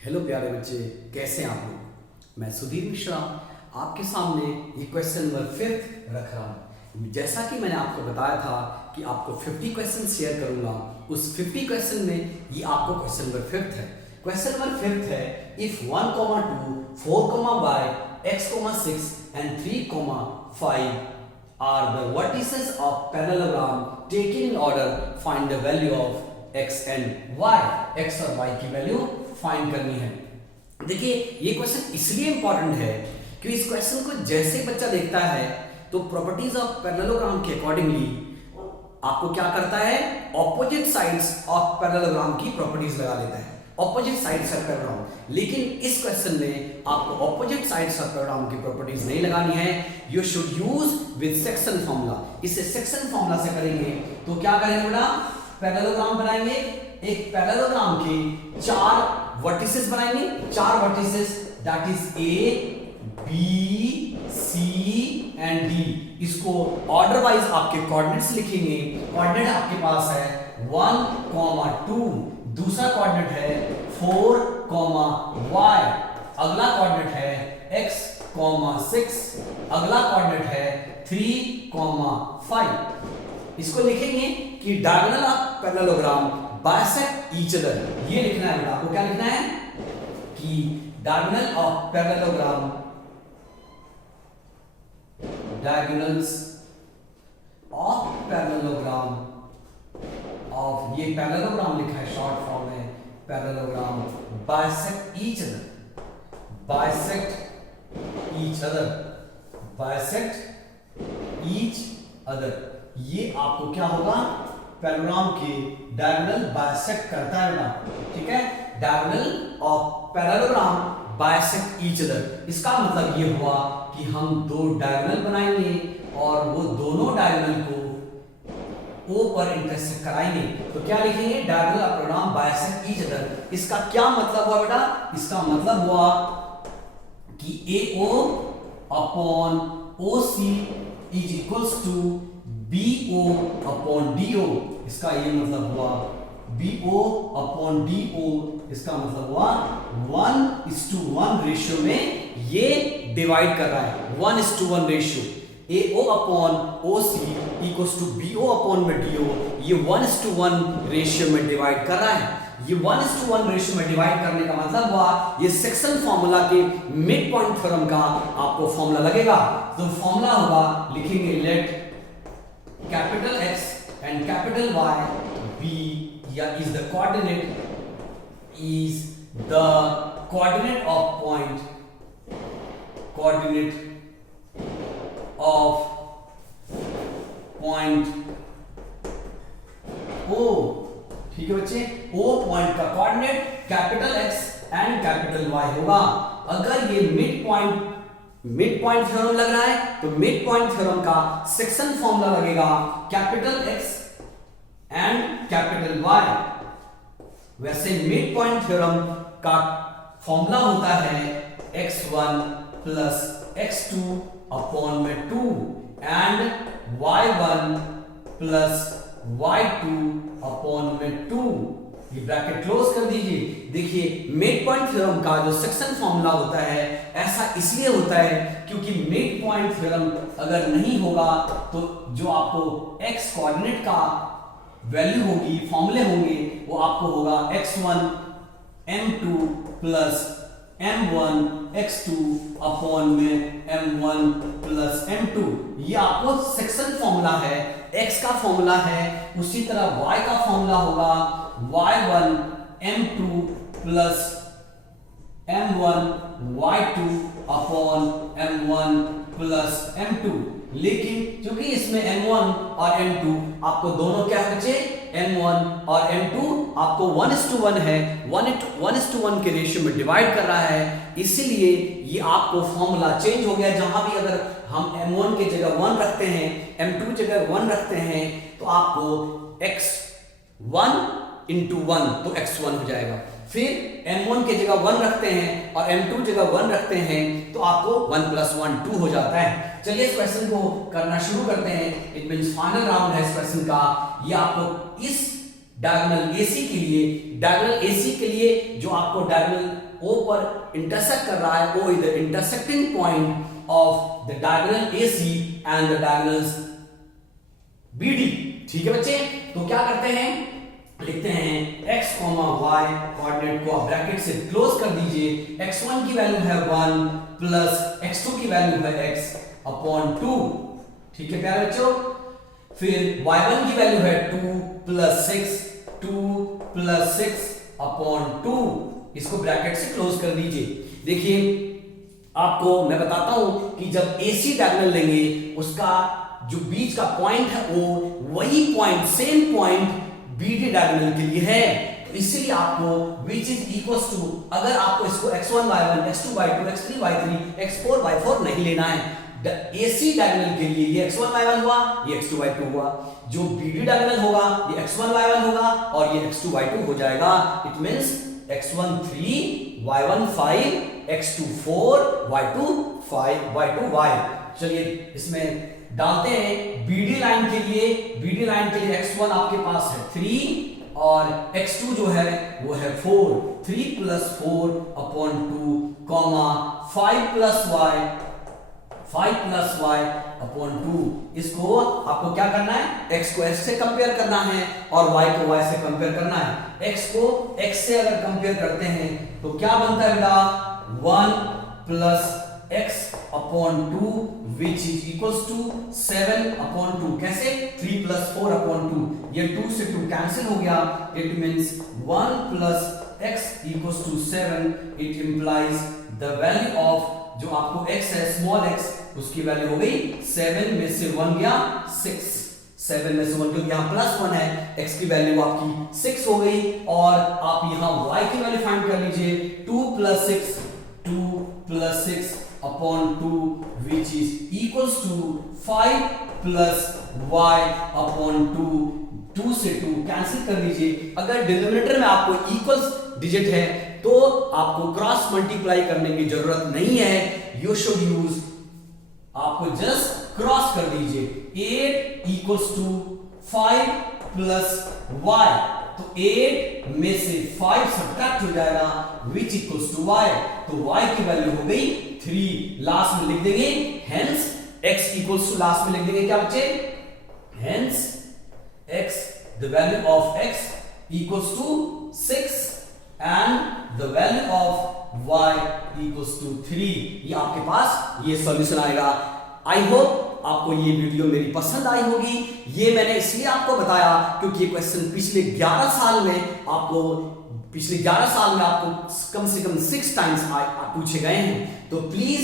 Hello प्यारे बच्चे, कैसे हैं आप लोग। मैं सुधीर मिश्रा आपके सामने ये क्वेश्चन नंबर 5 रख रहा हूँ। जैसा कि मैंने आपको बताया था कि आपको 50 क्वेश्चन शेयर करूंगा, उस 50 क्वेश्चन में ये आपको क्वेश्चन नंबर 5 है। क्वेश्चन नंबर 5 है, if 1, 2, 4, y, x, 6 and 3, 5 are the vertices of parallelogram taken in order, find the value of x and y। x और y की वैल्यू फाइंड करनी है। देखिए ये क्वेश्चन इसलिए इंपॉर्टेंट है क्योंकि इस क्वेश्चन को जैसे बच्चा देखता है तो प्रॉपर्टीज ऑफ पैरेललोग्राम के अकॉर्डिंगली आपको क्या करता है, ऑपोजिट साइड्स ऑफ पैरेललोग्राम की प्रॉपर्टीज लगा देता है, ऑपोजिट साइड्स ऑफ पैरेललोग्राम। लेकिन इस क्वेश्चन में आपको ऑपोजिट साइड्स ऑफ पैरेललोग्राम की प्रॉपर्टीज नहीं लगानी है, you should use with section formula. इसे सेक्शन फॉर्मूला से करेंगे तो क्या करेंगे बेटा, पैरेललोग्राम बनाएंगे। एक पैरेललोग्राम के 4 वर्टिसेस बनाएंगे, 4 vertices, that is A, B, C and D. इसको ऑर्डर वाइज आपके कोऑर्डिनेट्स लिखेंगे। कोऑर्डिनेट आपके पास है 1, 2, दूसरा कोऑर्डिनेट है 4, y, अगला कोऑर्डिनेट है x, 6, अगला कोऑर्डिनेट है 3, 5। इसको लिखेंगे कि diagonal of parallelogram bisect each other. ये लिखना है बेटा, आपको क्या लिखना है कि diagonal of parallelogram, diagonals of parallelogram of, ये पैरेललोग्राम लिखा है शॉर्ट फॉर्म में, parallelogram bisect each other, bisect each other, bisect each other. ये आपको क्या होगा, पैरेललोग्राम के डायगोनल बाइसेक्ट करता है ना, ठीक है। Diagonal of parallelogram bisect each other, इसका मतलब ये हुआ कि हम 2 डायगोनल बनाएंगे और वो दोनों डायगोनल को O पर इंटरसेक्ट कराएंगे। तो क्या लिखेंगे, diagonal of parallelogram bisect each other. इसका क्या मतलब हुआ बेटा, इसका मतलब हुआ कि AO upon OC is equals to BO upon DO। इसका ये मतलब हुआ BO अपॉन DO, इसका मतलब हुआ 1:1 रेशियो में ये डिवाइड कर रहा है, 1:1 ratio. AO upon OC equals to BO upon में DO, ये 1:1 रेशियो में डिवाइड कर रहा है। ये 1:1 रेशियो में डिवाइड करने का मतलब हुआ ये सेक्शन फॉर्मूला के मिड पॉइंट थ्योरम का आपको फॉर्मूला लगेगा। तो फॉर्मूला होगा, लिखेंगे let capital X and capital Y be, yeah, is the coordinate of point, coordinate of point O, ठीक है बच्चे। O पॉइंट का coordinate capital X and capital Y होगा। अगर ये मिड पॉइंट थ्योरम लग रहा है तो मिड पॉइंट थ्योरम का सेक्शन फॉर्मूला लगेगा capital X and capital Y। वैसे मिड पॉइंट थ्योरम का फॉर्मूला होता है x1 प्लस x2 अपॉन में 2 and y1 plus y2 upon में 2। ये ब्रैकेट क्लोज कर दीजिए। देखिए मिड पॉइंट थ्योरम का जो सेक्शन फॉर्मूला होता है ऐसा इसलिए होता है क्योंकि मिड पॉइंट थ्योरम अगर नहीं होगा तो जो आपको x कोऑर्डिनेट का वैल्यू होगी, फॉर्मूले होंगे, वो आपको होगा x1 m2 plus m1 x2 upon में m1 प्लस m2। ये आपको सेक्शन फॉर्मूला है, x का फॉर्मूला है। उसी तरह y का फॉर्मूला होगा y1 m2 plus m1 y2 upon m1 plus m2। लेकिन क्योंकि इसमें m1 और m2 आपको दोनों क्या बचे, m1 और m2 आपको 1:1 है, 1:1 के रेशियो में डिवाइड कर रहा है, इसीलिए ये आपको फॉर्मूला चेंज हो गया। जहां भी अगर हम m1 की जगह 1 रखते हैं, m2 की जगह 1 रखते हैं तो आपको x1 into 1 तो x1 हो जाएगा। फिर m1 की जगह 1 रखते हैं और m2 जगह 1 रखते हैं तो आपको 1 + 1 2 हो जाता है। चलिए इस क्वेश्चन को करना शुरू करते हैं। इट मींस फाइनल राउंड है इस क्वेश्चन का। ये आपको इस डायगोनल AC के लिए जो आपको डायगोनल O पर इंटरसेक्ट कर रहा है, O is the intersecting point of the diagonal AC and the diagonals BD। ठीक है बच्चे, तो क्या करते हैं, लिखते हैं x, y कोऑर्डिनेट को ब्रैकेट से क्लोज कर दीजिए। x1 की वैल्यू है 1 प्लस x2 की वैल्यू है x अपॉन 2। ठीक है प्यारे बच्चों, फिर y1 की वैल्यू है 2 प्लस 6 अपॉन 2, इसको ब्रैकेट से क्लोज कर दीजिए। देखिए आपको मैं बताता हूं कि जब AC डायगोनल लेंगे उसका जो बीच का पॉइंट है वो वही point, same point BD diagonal के लिए है, तो इसलिए आपको which is equals to, अगर आपको इसको x1 y1 x2 y2 x3 y3 x4 y4 नहीं लेना है, AC डायगोनल के लिए ये x1 y1 हुआ, ये x2 y2 हुआ, जो BD डायगोनल होगा ये x1 y1 होगा और ये x2 y2 हो जाएगा। It means x1 3 y1 5 x2 4 y2 5 y2 y। चलिए इसमें डालते हैं BD लाइन के लिए x1 आपके पास है 3 और x2 जो है वो है 4, 3 plus 4 upon 2 comma 5 plus y upon 2। इसको आपको क्या करना है, x को x से कंपेयर करना है और y को y से कंपेयर करना है। x को x से अगर कंपेयर करते हैं तो क्या बनता है बेटा, 1 plus x upon 2 which is equals to 7 upon 2। कैसे, 3 प्लस 4 अपॉन 2, ये 2 से 2 कैंसिल हो गया। It means 1 plus x equals to 7। It implies the value of जो आपको x है स्मॉल x, उसकी वैल्यू हो गई 7 में से 1 गया 6, 7 में से 1 क्योंकि यहाँ प्लस 1 है, x की वैल्यू आपकी 6 हो गई। और आप यहाँ y की वैल्यू फाइंड कर लीजिए, 2 plus 6 upon 2 which is equals to 5 plus y upon 2 से 2 कैंसिल कर दीजिए। अगर डिनोमिनेटर में आपको इक्वल्स डिजिट है तो आपको क्रॉस मल्टीप्लाई करने की जरूरत नहीं है, यू शुड यूज, आपको जस्ट क्रॉस कर दीजिए। 8 इक्वल्स टू 5 प्लस y, तो 8 में से 5 सब्ट्रैक्ट हो जाएगा विच इक्वल्स टू y, तो y की वैल्यू हो गई 3। लास्ट में लिख देंगे hence x equals to, last में लिख देंगे क्या बच्चे, hence x, the value of x equals to 6 and the value of y equals to 3। ये आपके पास ये सॉल्यूशन आएगा। आई होप आपको ये वीडियो मेरी पसंद आई होगी। ये मैंने इसलिए आपको बताया क्योंकि ये क्वेश्चन पिछले 11 साल में आपको कम से कम 6 टाइम्स पूछे गए हैं। तो please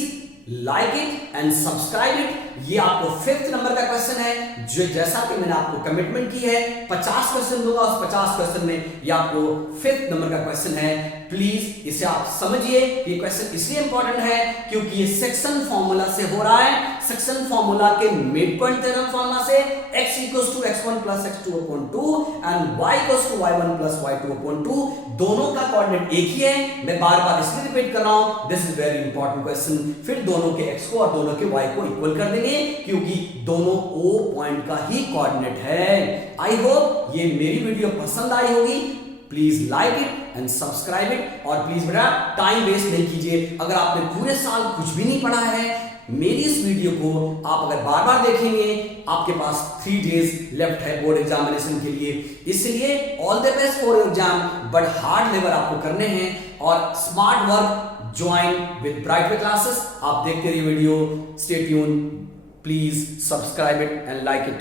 like it and subscribe it. ये आपको 5th नंबर का क्वेश्चन है, जो जैसा कि मैंने आपको कमिटमेंट की है 50 क्वेश्चन दूंगा, उस 50 क्वेश्चन में ये आपको 5th नंबर का क्वेश्चन है। प्लीज इसे आप समझिए। ये क्वेश्चन इसलिए इंपॉर्टेंट है क्योंकि ये सेक्शन फॉर्मूला से हो रहा है, सेक्शन फॉर्मूला के मिड पॉइंट थ्योरम फॉर्मूला से x equals to x1 plus x2 upon 2 and y equals to y1 plus y2 upon 2। दोनों का कोऑर्डिनेट एक ही है, मैं बार बार इसलिए रिपीट कर रहा हूं, this is very important question. फिर दोनों के x को और दोनों के y को इक्वल कर देंगे क्योंकि दोनों O पॉइंट का ही कोऑर्डिनेट है। आई होप ये मेरी वीडियो पसंद आई होगी। Please like it and subscribe it और प्लीज बेटा टाइम वेस्ट नहीं कीजिए। अगर आपने पूरे साल कुछ भी नहीं पढ़ा है, मेरी इस वीडियो को आप अगर बार बार देखेंगे, आपके पास 3 डेज लेफ्ट है बोर्ड एग्जामिनेशन के लिए, इसलिए all the best for exam, but hard level आपको करने हैं और smart work join with bright way classes. आप देखते रहिए video, stay tune, please subscribe it and like it.